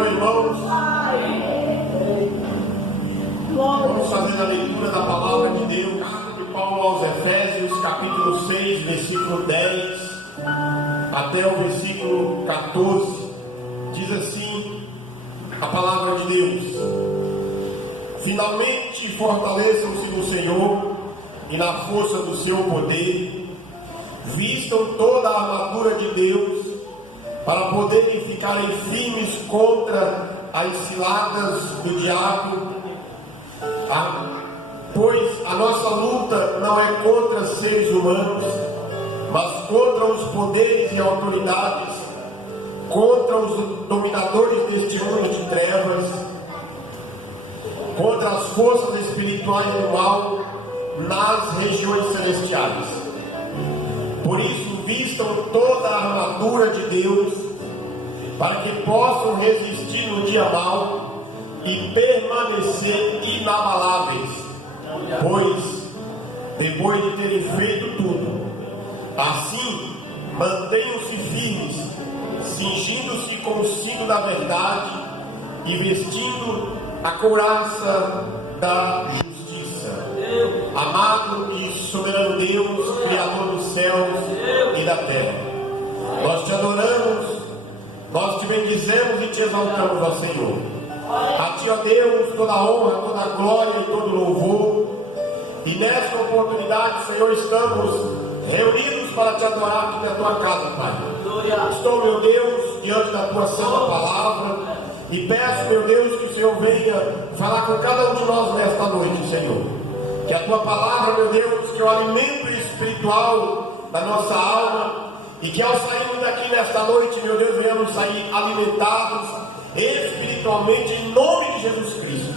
Senhor, irmãos. Vamos fazer a leitura da palavra de Deus, carta de Paulo aos Efésios, capítulo 6, versículo 10 até o versículo 14. Diz assim a palavra de Deus: finalmente fortaleçam-se no Senhor e na força do seu poder, vistam toda a armadura de Deus, para poderem ficarem firmes contra as ciladas do diabo. Pois a nossa luta não é contra seres humanos, mas contra os poderes e autoridades, contra os dominadores deste mundo de trevas, contra as forças espirituais do mal nas regiões celestiais. Por isso, vistam toda a armadura de Deus, para que possam resistir no dia mau e permanecer inabaláveis. Pois, depois de terem feito tudo, assim, mantenham-se firmes, cingindo-se com o cinto da verdade e vestindo a couraça da justiça. Amado e soberano Deus, Criador dos céus e da terra, nós te adoramos, nós te bendizemos e te exaltamos, ó Senhor. A ti, ó Deus, toda a honra, toda a glória e todo o louvor. E nesta oportunidade, Senhor, estamos reunidos para te adorar aqui na tua casa, Pai. Estou, meu Deus, diante da tua santa palavra e peço, meu Deus, que o Senhor venha falar com cada um de nós nesta noite, Senhor. Que a tua palavra, meu Deus, que é o alimento espiritual da nossa alma, e que ao sairmos daqui nesta noite, meu Deus, venhamos sair alimentados espiritualmente em nome de Jesus Cristo,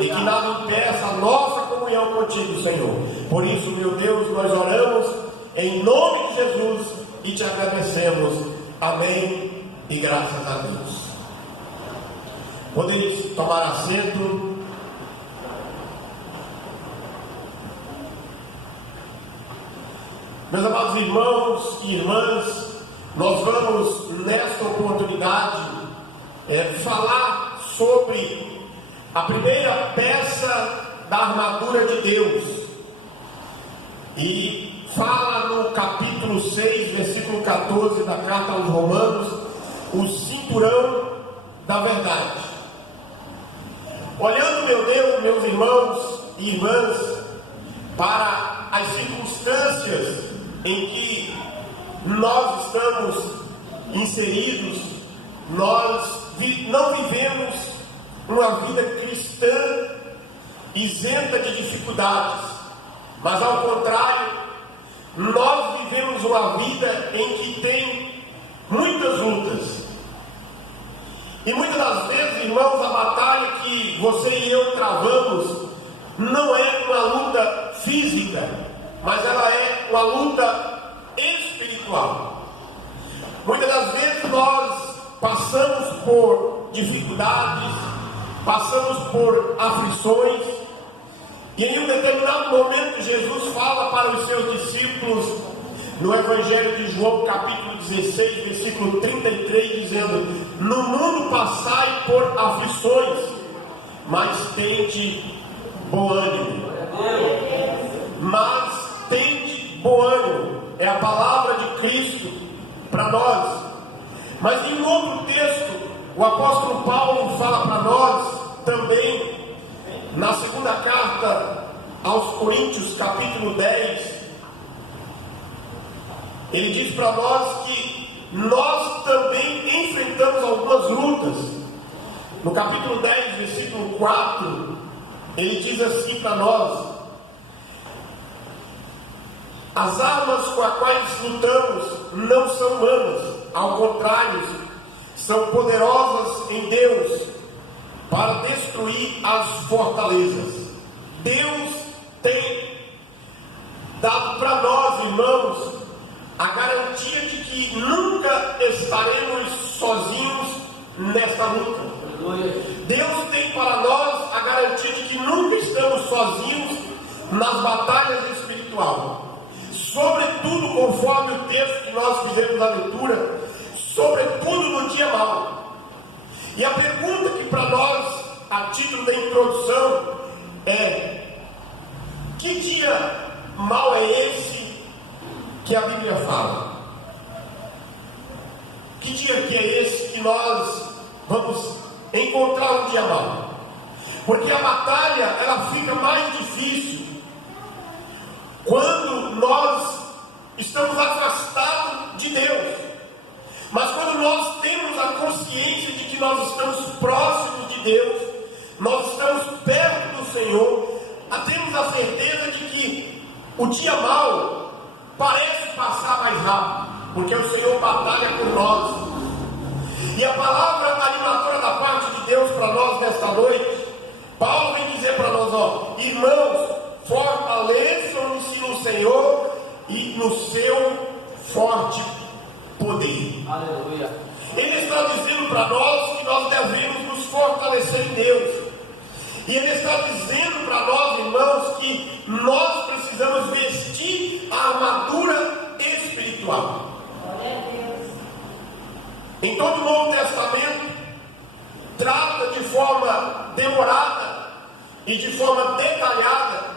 e que nada impeça a nossa comunhão contigo, Senhor. Por isso, meu Deus, nós oramos em nome de Jesus e te agradecemos. Amém e graças a Deus. Podeis tomar assento. Meus amados irmãos e irmãs, nós vamos nesta oportunidade falar sobre a primeira peça da armadura de Deus, e fala no capítulo 6, versículo 14 da carta aos Romanos, o cinturão da verdade. Olhando, meu Deus, meus irmãos e irmãs, para as circunstâncias em que nós estamos inseridos, nós não vivemos uma vida cristã isenta de dificuldades, mas ao contrário, nós vivemos uma vida em que tem muitas lutas. E muitas das vezes, irmãos, a batalha que você e eu travamos não é uma luta física, mas ela é uma luta espiritual. Muitas das vezes nós passamos por dificuldades, passamos por aflições, e em um determinado momento Jesus fala para os seus discípulos no Evangelho de João, capítulo 16, versículo 33, dizendo: no mundo passai por aflições, mas tende bom ânimo. Mas tende bom ânimo, é a palavra de Cristo para nós. Mas em um outro texto, o apóstolo Paulo fala para nós também, na segunda carta aos Coríntios, capítulo 10, ele diz para nós que nós também enfrentamos algumas lutas. No capítulo 10, versículo 4, ele diz assim para nós: as armas com as quais lutamos não são humanas, ao contrário, são poderosas em Deus para destruir as fortalezas. Deus tem dado para nós, irmãos, a garantia de que nunca estaremos sozinhos nesta luta. Deus tem para nós a garantia de que nunca estamos sozinhos nas batalhas espirituais. Sobretudo, conforme o texto que nós fizemos a leitura, sobretudo no dia mau. E a pergunta que para nós, a título da introdução, é: que dia mau é esse que a Bíblia fala? Que dia que é esse que nós vamos encontrar um dia mau? Porque a batalha, ela fica mais difícil quando nós estamos afastados de Deus. Mas quando nós temos a consciência de que nós estamos próximos de Deus, nós estamos perto do Senhor, temos a certeza de que o dia mau parece passar mais rápido, porque o Senhor batalha por nós. E a palavra animadora da parte de Deus para nós nesta noite, Paulo vem dizer para nós: irmãos, fortaleçam-se no Senhor e no seu forte poder. Aleluia. Ele está dizendo para nós que nós devemos nos fortalecer em Deus. E ele está dizendo para nós, irmãos, que nós precisamos vestir a armadura espiritual. Em todo o Novo Testamento, trata de forma demorada e de forma detalhada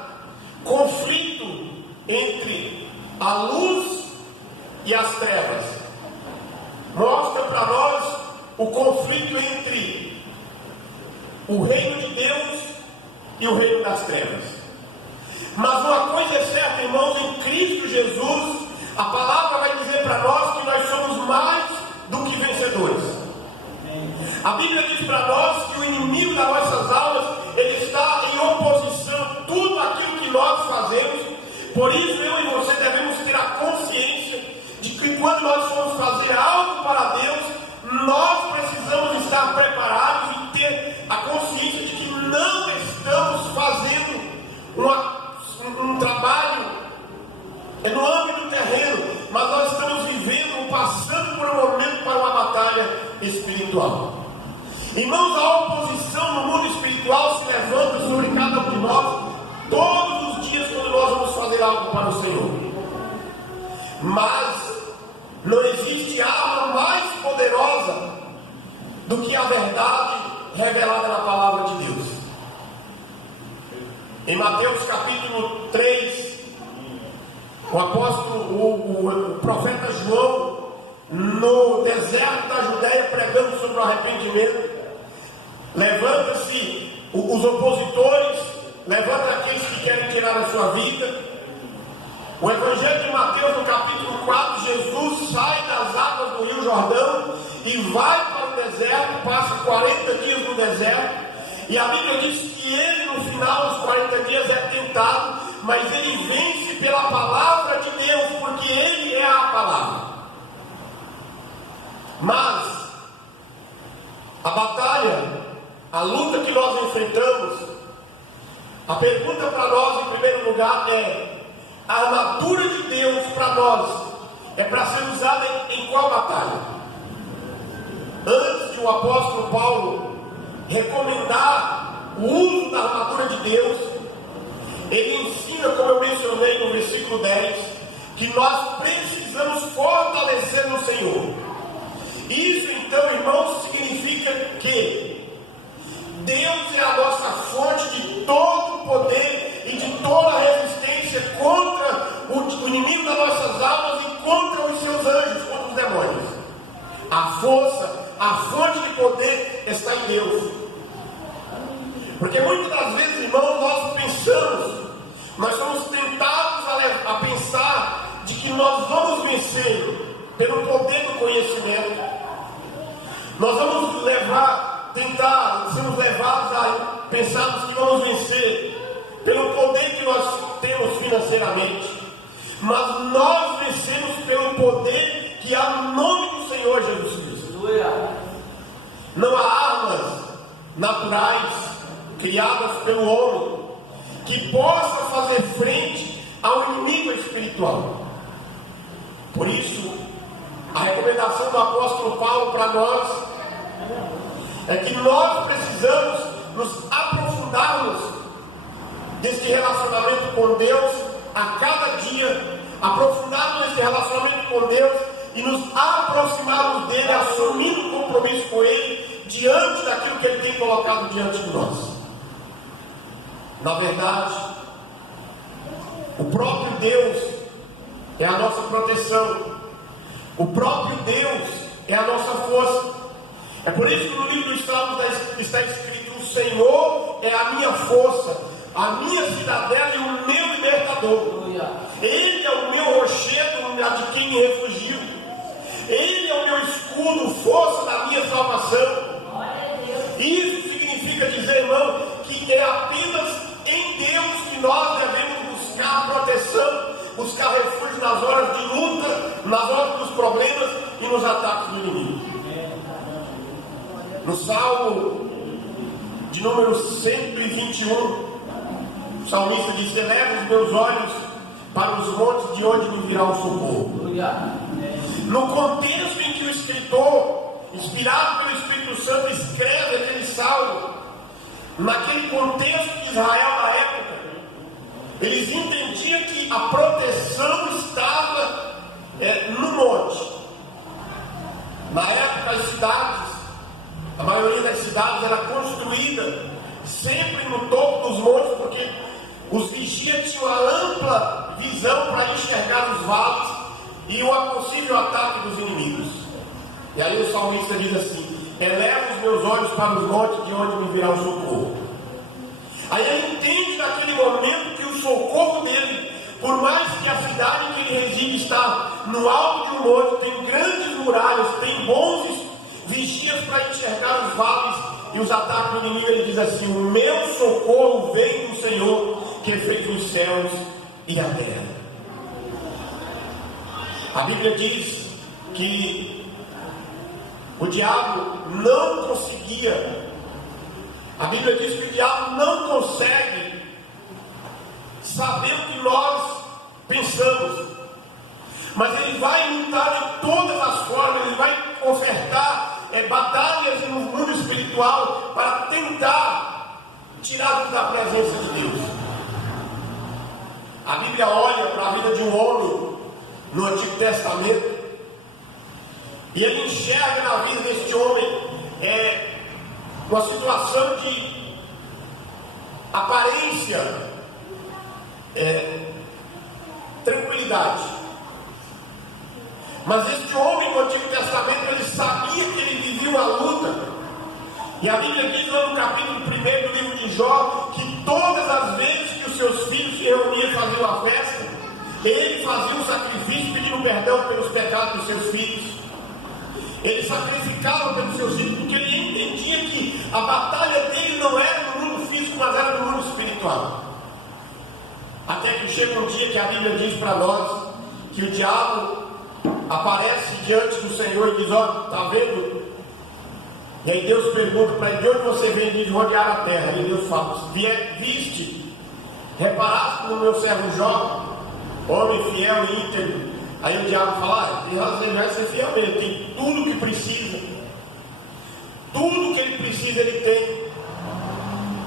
conflito entre a luz e as trevas. Mostra para nós o conflito entre o reino de Deus e o reino das trevas. Mas uma coisa é certa, irmãos, em Cristo Jesus, a palavra vai dizer para nós que nós somos mais do que vencedores. A Bíblia diz para nós que o inimigo das nossas almas, ele está em oposição a tudo aquilo que nós fazemos. Por isso eu e você devemos ter a consciência de que quando nós formos fazer algo para Deus, nós precisamos estar preparados e ter a consciência de que não estamos fazendo um trabalho no âmbito terreno, mas nós estamos vivendo, passando por um momento para uma batalha espiritual. Irmãos, a oposição no mundo espiritual se levanta sobre cada um de nós todos os dias quando nós vamos fazer algo para o Senhor. Mas não existe arma mais poderosa do que a verdade revelada na palavra de Deus. Em Mateus capítulo 3, o apóstolo, o profeta João, no deserto da Judéia, pregando sobre o arrependimento, levanta-se os opositores, levanta aqueles que querem tirar a sua vida. O Evangelho de Mateus, no capítulo 4, Jesus sai das águas do Rio Jordão e vai para o deserto, passa 40 dias no deserto, e a Bíblia diz que ele, no final dos 40 dias, é tentado, mas ele vence pela palavra de Deus, porque ele é a palavra. Mas a batalha, a luta que nós enfrentamos, a pergunta para nós em primeiro lugar é: a armadura de Deus para nós é para ser usada em qual batalha? Antes de o apóstolo Paulo recomendar o uso da armadura de Deus, ele ensina, como eu mencionei no versículo 10, que nós precisamos fortalecer no Senhor. Isso então, irmãos, significa que Deus é a nossa fonte de todo o poder e de toda a resistência contra o inimigo das nossas almas e contra os seus anjos, contra os demônios. A força, a fonte de poder está em Deus. Porque muitas das vezes, irmãos, nós somos tentados a pensar de que nós vamos vencer pelo poder do conhecimento. Nós vamos sermos levados a pensarmos que vamos vencer pelo poder que nós temos financeiramente. Mas nós vencemos pelo poder que há no nome do Senhor Jesus Cristo. Não há armas naturais criadas pelo homem que possa fazer frente ao inimigo espiritual. Por isso, a recomendação do apóstolo Paulo para nós é que nós precisamos nos aprofundarmos deste relacionamento com Deus a cada dia, aprofundarmos nesse relacionamento com Deus e nos aproximarmos dele, assumindo compromisso com Ele diante daquilo que Ele tem colocado diante de nós. Na verdade, o próprio Deus é a nossa proteção. O próprio Deus é a nossa força. É por isso que no livro dos Salmos está escrito: o Senhor é a minha força, a minha cidadela e o meu libertador. Ele é o meu rochedo, de quem me refugio. Ele é o meu escudo, força da minha salvação. Isso significa dizer, irmão, que é apenas em Deus que nós devemos buscar proteção, buscar refúgio nas horas de luta, nas horas dos problemas e nos ataques do inimigo. No Salmo de número 121, o salmista diz: eleva os meus olhos para os montes, de onde me virá o socorro. No contexto em que o escritor, inspirado pelo Espírito Santo, escreve aquele salmo, naquele contexto de Israel na época, eles entendiam que a proteção estava no monte. Na época, as cidades, a maioria das cidades era construída sempre no topo dos montes, porque os vigias tinham uma ampla visão para enxergar os vales e o possível ataque dos inimigos. E aí o salmista diz assim: eleva os meus olhos para os montes, de onde me virá o socorro. Aí ele entende naquele momento que o socorro dele, por mais que a cidade em que ele reside está no alto de um monte, tem grandes muralhas, tem bons vigias para enxergar os vales e os ataques do inimigo, ele diz assim: o meu socorro vem do Senhor, que fez os céus e a terra. A Bíblia diz que o diabo não conseguia, a Bíblia diz que o diabo não consegue saber o que nós pensamos, mas ele vai lutar de todas as formas, ele vai ofertar batalhas no mundo espiritual para tentar tirar-nos da presença de Deus. A Bíblia olha para a vida de um homem no Antigo Testamento e ele enxerga na vida deste homem uma situação de aparência, tranquilidade. Mas este homem no Antigo Testamento, ele sabia que ele vivia uma luta. E a Bíblia diz lá no capítulo 1 do livro de Jó, que todas as vezes que os seus filhos se reuniam e faziam a festa, ele fazia um sacrifício pedindo perdão pelos pecados dos seus filhos. Ele sacrificava pelos seus filhos, porque ele entendia que a batalha dele não era no mundo físico, mas era no mundo espiritual. Até que chega um dia que a Bíblia diz para nós que o diabo aparece diante do Senhor e diz: ó, está vendo? E aí Deus pergunta para ele: de onde você vem? Ele diz: rodear a terra. E Deus fala: viste, reparaste no meu servo Jó, homem fiel e íntegro. Aí o diabo fala: tem razão, ele vai ser fiel mesmo, tem tudo que precisa, tudo que ele precisa ele tem.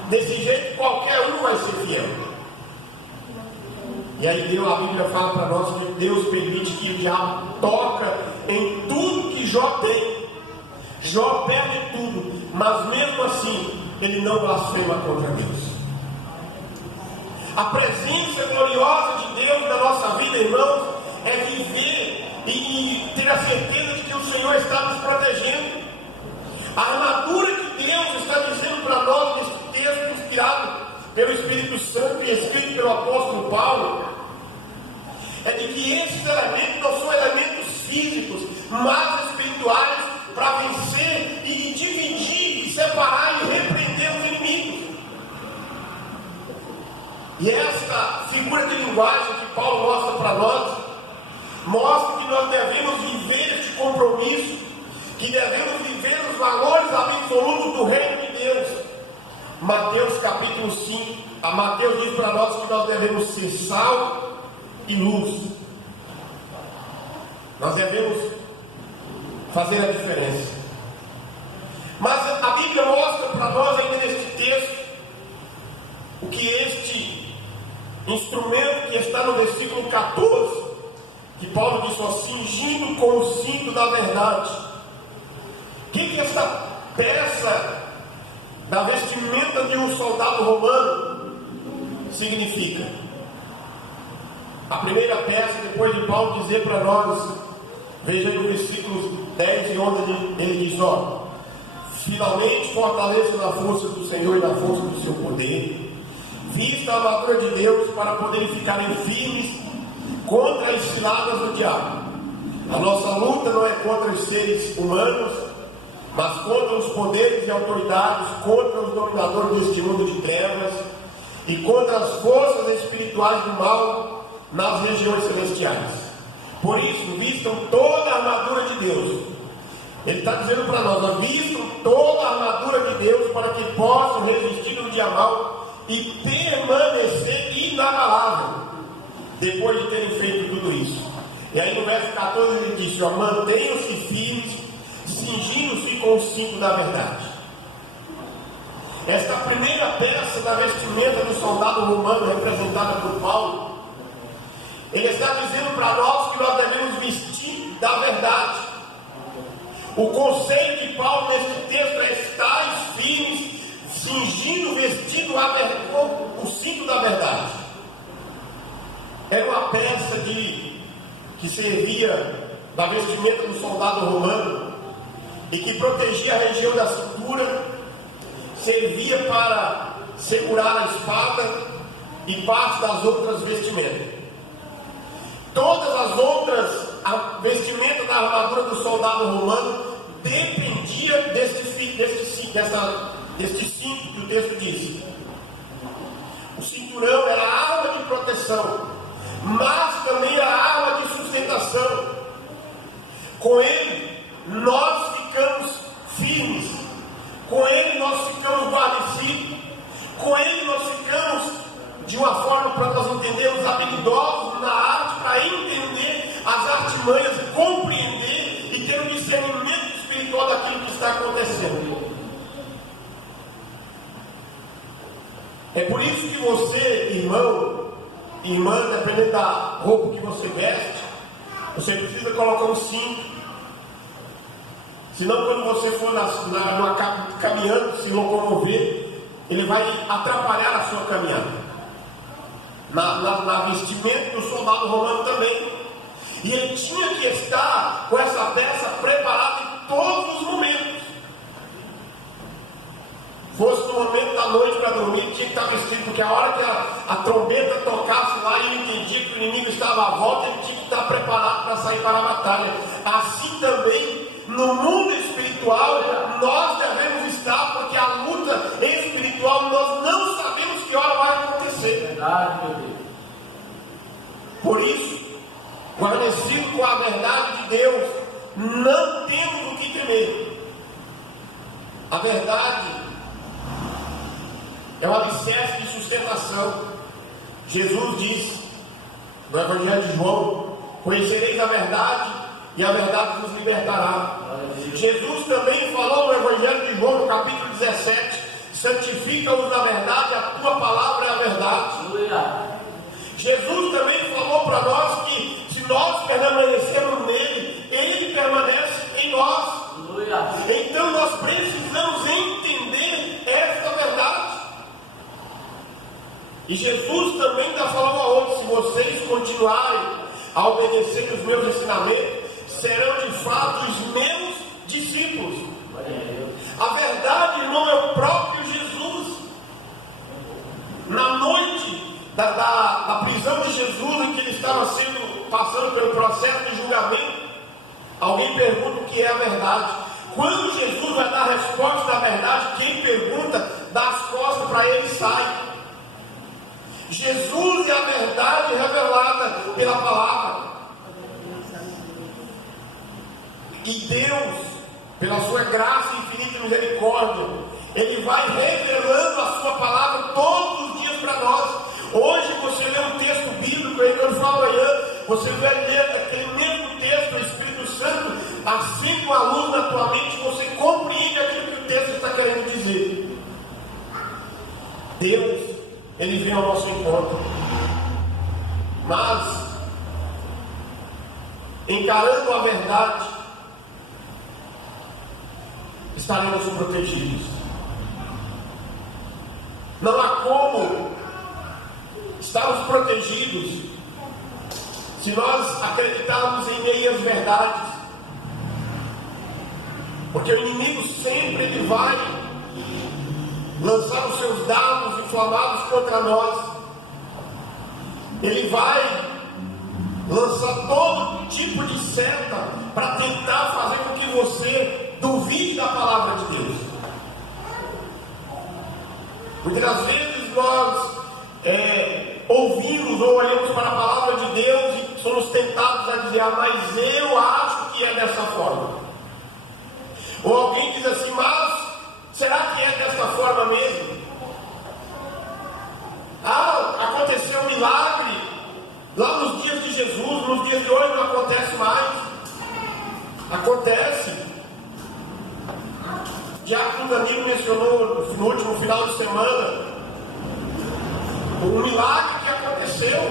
Desse jeito qualquer um vai ser fiel. E aí a Bíblia fala para nós que Deus permite que o diabo toca em tudo que Jó tem. Jó perde tudo, mas mesmo assim ele não blasfema contra Deus. A presença gloriosa de Deus na nossa vida, irmãos, é viver e ter a certeza de que o Senhor está nos protegendo. A armadura que Deus está dizendo para nós nesse texto inspirado pelo Espírito Santo e escrito pelo apóstolo Paulo, é de que esses elementos não são elementos físicos, mas espirituais, para vencer e dividir, e separar e repreender os inimigos. E esta figura de linguagem que Paulo mostra para nós, mostra que nós devemos viver este compromisso, que devemos viver os valores absolutos do reino de Deus. Mateus capítulo 5, a Mateus diz para nós que nós devemos ser sal e luz. Nós devemos fazer a diferença. Mas a Bíblia mostra para nós ainda neste texto o que este instrumento que está no versículo 14, que Paulo diz: cingindo com o cinto da verdade. O que que essa peça da vestimenta de um soldado romano significa? A primeira peça, depois de Paulo dizer para nós, veja aí o versículos 10 e 11, ele diz: ó, finalmente fortaleça na força do Senhor e na força do seu poder, vista a armadura de Deus para poderem ficarem firmes contra as ciladas do diabo. A nossa luta não é contra os seres humanos, mas contra os poderes e autoridades, contra os dominadores deste mundo de trevas e contra as forças espirituais do mal nas regiões celestiais. Por isso, vistam toda a armadura de Deus. Ele está dizendo para nós: vistam toda a armadura de Deus para que possam resistir no dia mal e permanecer inabalável depois de terem feito tudo isso. E aí no verso 14 ele diz: ó, mantenham-se firmes, cingindo-se com o cinto da verdade. Esta primeira peça da vestimenta do soldado romano, representada por Paulo, ele está dizendo para nós que nós devemos vestir da verdade. O conselho de Paulo neste texto é estar firmes, cingindo, vestindo o cinto da verdade. Era uma peça que servia da vestimenta do soldado romano e que protegia a região da cintura, servia para segurar a espada e parte das outras vestimentas. Todas as outras vestimentas da armadura do soldado romano dependia deste cinto que o texto diz. O cinturão era a arma de proteção, mas também a arma de sustentação. Com ele nós ficamos firmes, com ele nós ficamos guarnecidos, com ele nós ficamos de uma forma, para nós entendermos, habilidosos na arte, para entender as artimanhas e compreender e ter um discernimento espiritual daquilo que está acontecendo. É por isso que você, irmão, irmã, dependendo da roupa que você veste, você precisa colocar um cinto. Senão, quando você for caminhando, se locomover, ele vai atrapalhar a sua caminhada. Na vestimenta do soldado romano também. E ele tinha que estar com essa peça preparada em todos os momentos. Fosse no momento da noite para dormir, tinha que estar vestido, porque a hora que a trombeta tocasse lá e ele entendia que o inimigo estava à volta, ele tinha que estar preparado para sair para a batalha. Assim também, no mundo espiritual, nós devemos estar, porque a luta espiritual nós não sabemos que hora vai acontecer. Verdade, meu Deus. Por isso, guarnecido com a verdade de Deus, não temos o que temer. A verdade é um alicerce de sustentação. Jesus diz no Evangelho de João: conhecereis a verdade e a verdade vos libertará. Jesus também falou no Evangelho de João, no capítulo 17: santifica-os na verdade, a tua palavra é a verdade. Jesus também falou para nós que se nós permanecermos nele, ele permanece em nós. Então nós precisamos entender esta verdade. E Jesus também está falando aonde: se vocês continuarem a obedecer os meus ensinamentos, serão de fato os meus discípulos. A verdade, irmão, é o próprio Jesus. Na noite da prisão de Jesus, em que ele estava passando pelo processo de julgamento, alguém pergunta o que é a verdade. Quando Jesus vai dar a resposta da verdade, quem pergunta dá as costas para ele e sai. Jesus é a verdade revelada pela palavra. E Deus, pela sua graça e infinita misericórdia, ele vai revelando a sua palavra todos os dias para nós. Hoje você lê um texto bíblico, aí quando for amanhã, você vai ler aquele mesmo texto, o Espírito Santo acende uma luz na tua mente, você compreende aquilo que o texto está querendo dizer. Deus, ele vem ao nosso encontro, mas encarando a verdade, estaremos protegidos. Não há como estarmos protegidos se nós acreditarmos em meias verdades. Porque o inimigo sempre ele vai lançar os seus dardos inflamados contra nós. Ele vai lançar todo tipo de seta para tentar fazer com que você duvide da palavra de Deus. Muitas vezes nós ouvimos ou olhamos para a palavra de Deus e somos tentados a dizer: mas eu acho que é dessa forma. Ou alguém diz assim: mas será que é dessa forma mesmo? Aconteceu um milagre lá nos dias de Jesus, nos dias de hoje não acontece mais. Acontece. Diácono Danilo mencionou no último final de semana um milagre que aconteceu.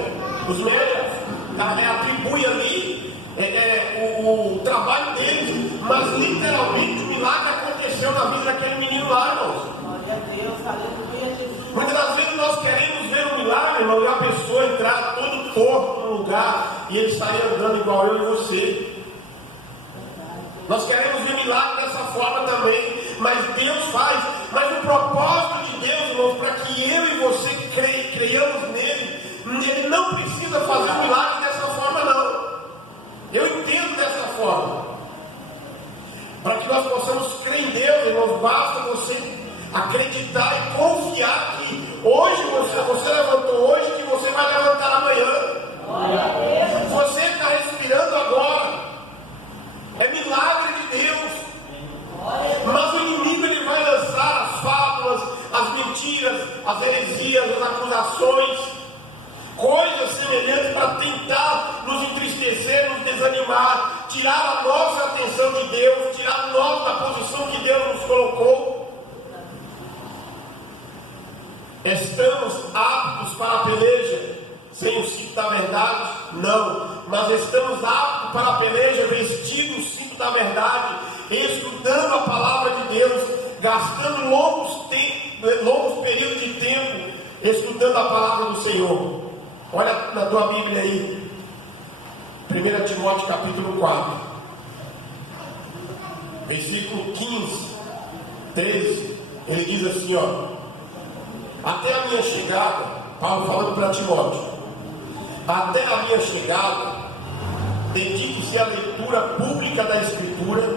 Os médicos atribuem ali o trabalho deles, mas literalmente o milagre aconteceu na vida daquele menino lá, irmãos. Glória a Deus, aleluia, Jesus. Muitas das vezes nós queremos ver um milagre, irmão, e a pessoa entrar todo torto no lugar e ele sair andando igual eu e você. Nós queremos ver milagre dessa forma também, mas Deus faz. Mas o propósito de Deus, irmãos, para que eu e você creiamos nele, ele não precisa fazer um milagre dessa forma, não. Eu entendo dessa forma. Para que nós possamos crer em Deus, irmãos, basta você acreditar e confiar que hoje você levantou hoje, que você vai levantar amanhã. Você está respirando agora. É milagre de Deus. Mas o inimigo ele vai lançar as fábulas, as mentiras, as heresias, as acusações, coisas semelhantes para tentar nos entristecer, nos desanimar, tirar a nossa atenção de Deus, tirar nós da posição que Deus nos colocou. Estamos aptos para a peleja sem o cinto da verdade? Não. Mas estamos aptos para a peleja vestindo o cinto da verdade, estudando a palavra de Deus, gastando longos períodos de tempo estudando a palavra do Senhor. Olha na tua Bíblia aí, 1 Timóteo capítulo 4, versículo 15, 13, ele diz assim, até a minha chegada, Paulo falando para Timóteo, até a minha chegada, dedique-se à leitura pública da Escritura,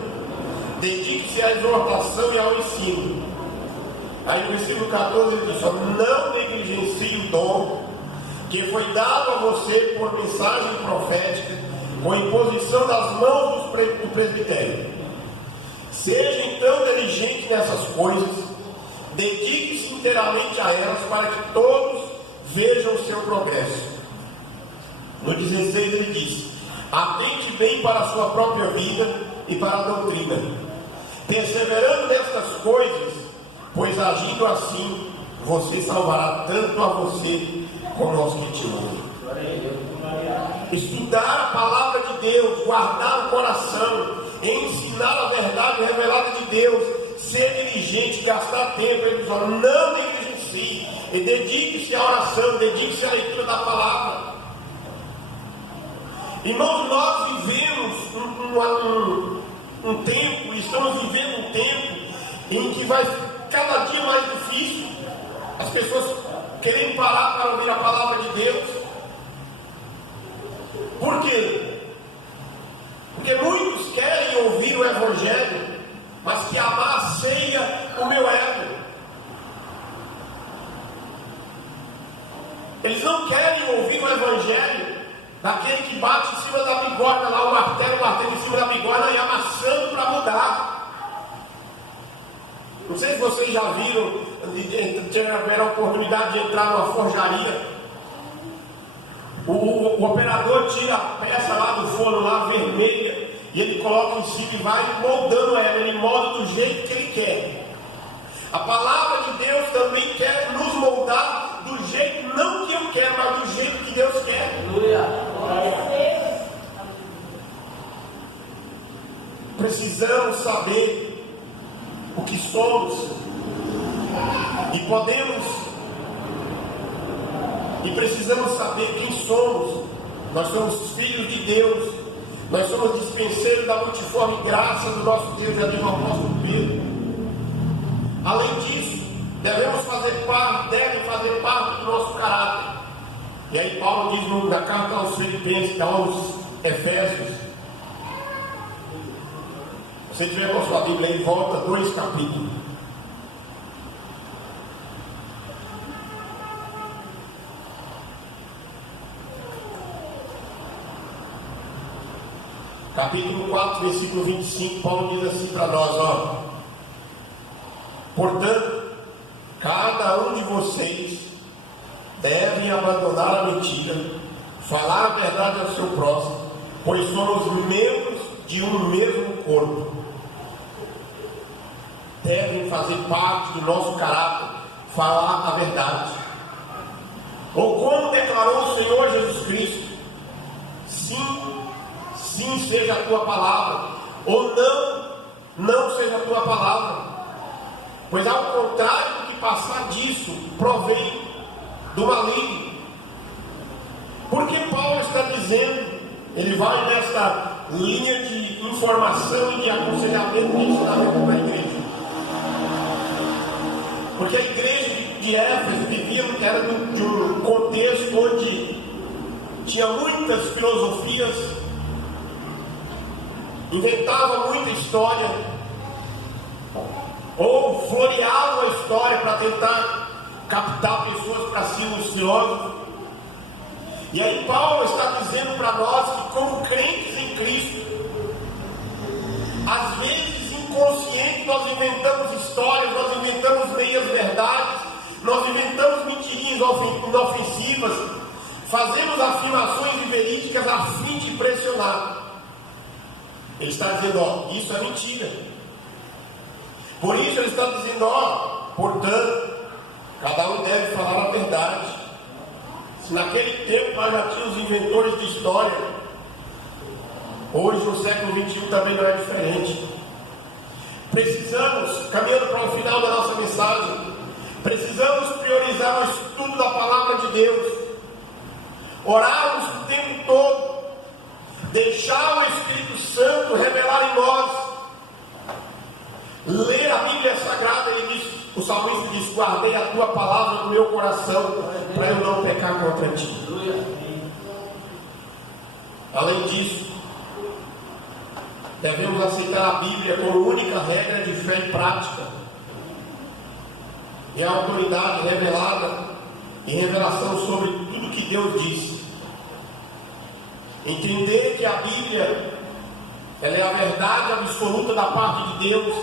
dedique-se à exortação e ao ensino. Aí no versículo 14 ele diz, não negligencie o dom que foi dado a você por mensagem profética, com imposição das mãos do presbitério. Seja então diligente nessas coisas, dedique-se inteiramente a elas, para que todos vejam o seu progresso. No 16 ele diz, atente bem para a sua própria vida e para a doutrina, perseverando nestas coisas, pois agindo assim, você salvará tanto a você como aos que te ouvem. Estudar a palavra de Deus, guardar o coração, ensinar a verdade revelada de Deus, ser diligente, gastar tempo, ele diz, não negligencie, e dedique-se à oração, dedique-se à leitura da palavra. Irmãos, nós vivemos um tempo, estamos vivendo um tempo em que vai cada dia mais difícil as pessoas querem parar para ouvir a palavra de Deus. Por quê? Porque muitos querem ouvir o Evangelho, mas que amasseia o meu ego. Eles não querem ouvir o Evangelho daquele que bate em cima da bigorna, lá o martelo em cima da bigorna e amassando para mudar. Não sei se vocês já viram, tiveram a oportunidade de entrar numa forjaria. O operador tira a peça lá do forno, lá vermelha, e ele coloca em cima e vai moldando ela, ele molda do jeito que ele quer. A palavra de Deus também quer nos moldar do jeito, não que eu quero, mas do jeito que Deus quer. Precisamos saber o que somos. E podemos e precisamos saber quem somos. Nós somos filhos de Deus. Nós somos dispenseiros da multiforme graça do nosso Deus, já diz o apóstolo Pedro. Além disso, devem fazer parte do nosso caráter. E aí Paulo diz na carta aos Filipenses, aos Efésios. Se você tiver com a sua Bíblia aí, volta 2 capítulos. Capítulo 4, versículo 25, Paulo diz assim para nós, portanto, cada um de vocês deve abandonar a mentira, falar a verdade ao seu próximo, pois somos membros de um mesmo corpo. Devem fazer parte do nosso caráter, falar a verdade. Ou como declarou o Senhor Jesus Cristo, sim seja a tua palavra, ou não seja a tua palavra. Pois ao contrário do que passar disso, provém do maligno. Porque Paulo está dizendo, ele vai nessa linha de informação e de aconselhamento que a gente está vendo para a igreja. Porque a igreja de Éfeso vivia era de um contexto onde tinha muitas filosofias, inventava muita história, ou floreava a história para tentar captar pessoas para si, os filósofos. E aí Paulo está dizendo para nós que, como crentes em Cristo, às vezes inconsciente nós inventamos histórias, nós inventamos meias verdades, nós inventamos mentirinhas inofensivas, fazemos afirmações inverídicas a fim de impressionar. Ele está dizendo, isso é mentira. Por isso ele está dizendo, portanto, cada um deve falar a verdade. Se naquele tempo nós já tínhamos inventores de história, hoje no século XXI também não é diferente. Precisamos, caminhando para o final da nossa mensagem, precisamos priorizar o estudo da palavra de Deus, orarmos o tempo todo, deixar o Espírito Santo revelar em nós, ler a Bíblia Sagrada. Ele diz, o salmista diz, guardei a tua palavra no meu coração, para eu não pecar contra ti. Além disso, devemos aceitar a Bíblia como única regra de fé e prática, e a autoridade revelada e revelação sobre tudo que Deus disse. Entender que a Bíblia ela é a verdade absoluta da parte de Deus,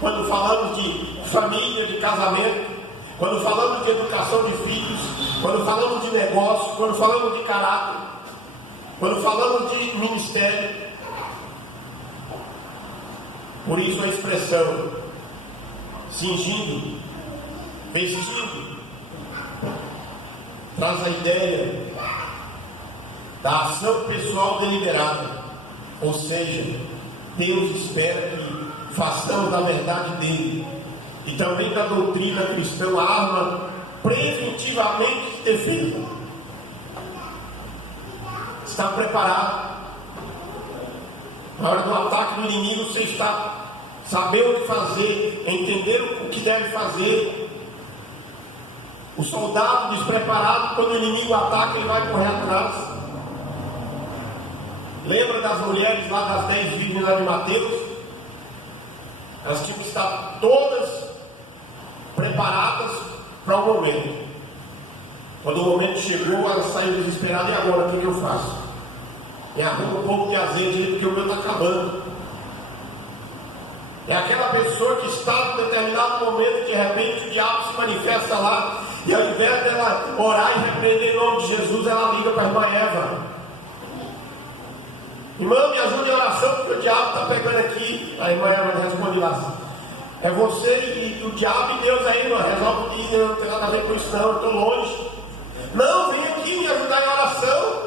quando falamos de família, de casamento, quando falamos de educação de filhos, quando falamos de negócio, quando falamos de caráter, quando falamos de ministério. Por isso a expressão cingindo, vestindo, traz a ideia da ação pessoal deliberada, ou seja, Deus espera que façamos da verdade dele e também da doutrina cristã a arma preventivamente de defesa. Está preparado? Na hora do ataque do inimigo, você está sabendo o que fazer, entender o que deve fazer. O soldado despreparado, quando o inimigo ataca, ele vai correr atrás. Lembra das mulheres lá das 10 virgens lá de Mateus? Elas tinham que estar todas preparadas para o momento. Quando o momento chegou, elas saíram desesperadas. E agora, o que eu faço? Me arruma um pouco de azeite, porque o meu está acabando. É aquela pessoa que está em determinado momento, de repente o diabo se manifesta lá, e ao invés dela orar e repreender em nome de Jesus, ela liga para a irmã Eva. Irmã, me ajude em oração, porque o diabo está pegando aqui. A irmã Eva responde lá, é você e o diabo e Deus aí, irmã. Resolve isso, não tem nada a ver com isso não, eu estou longe. Não, vem aqui me ajudar em oração.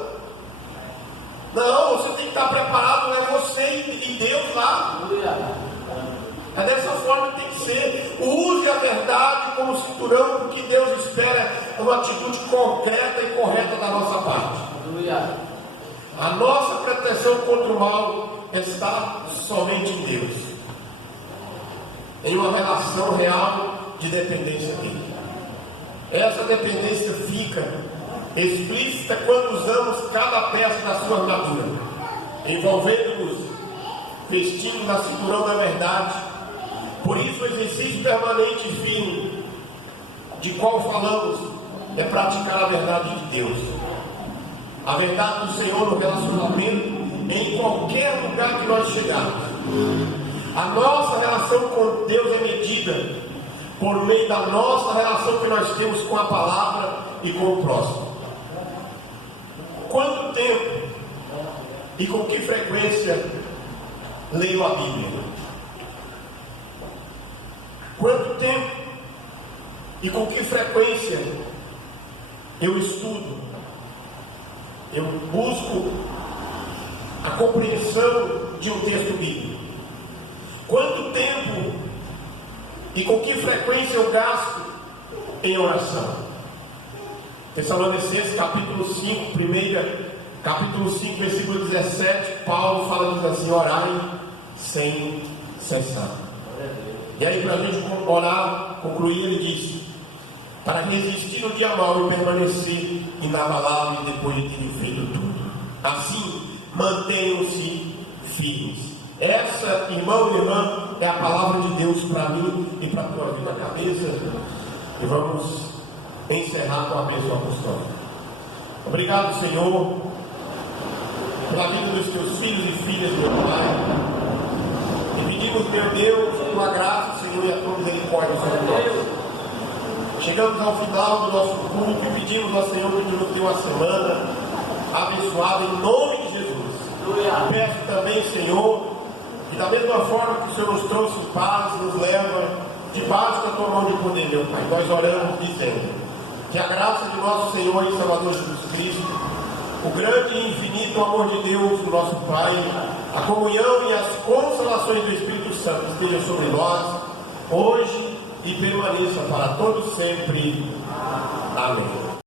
Não, você tem que estar preparado, é você e Deus lá. É dessa forma que tem que ser. Use a verdade como cinturão, porque Deus espera uma atitude concreta e correta da nossa parte. Aleluia. A nossa proteção contra o mal está somente em Deus, em uma relação real de dependência dele. Essa dependência fica explícita quando usamos cada peça da sua armadura, envolvendo-nos, vestindo na cinturão da verdade. Por isso o exercício permanente e firme de qual falamos é praticar a verdade de Deus, a verdade do Senhor no relacionamento, em qualquer lugar que nós chegarmos. A nossa relação com Deus é medida por meio da nossa relação que nós temos com a palavra e com o próximo. Quanto tempo e com que frequência leio a Bíblia? Quanto tempo e com que frequência eu estudo? Eu busco a compreensão de um texto bíblico. Quanto tempo e com que frequência eu gasto em oração? Tessalonicenses capítulo 5, capítulo 5, versículo 17, Paulo fala, diz assim: orai sem cessar. E aí, para a gente orar, concluir, ele diz: para resistir no dia mau e permanecer inabalável depois de terem feito tudo. Assim, mantenham-se firmes. Essa, irmão e irmã, é a palavra de Deus para mim e para a tua vida. Cabeça, e vamos encerrar com a bênção apostólica. Obrigado, Senhor, pela vida dos teus filhos e filhas, meu Pai. E pedimos, meu Deus, a tua graça, Senhor, e a tua misericórdia sobre nós. Chegamos ao final do nosso culto e pedimos ao Senhor que nos dê uma semana abençoada em nome de Jesus. Peço também, Senhor, que da mesma forma que o Senhor nos trouxe paz, nos leva debaixo da tua mão de poder, meu Pai. Nós oramos dizendo que a graça de nosso Senhor e Salvador Jesus Cristo, o grande e infinito amor de Deus, o nosso Pai, a comunhão e as consolações do Espírito Santo estejam sobre nós, hoje e permaneça para todos sempre. Amém.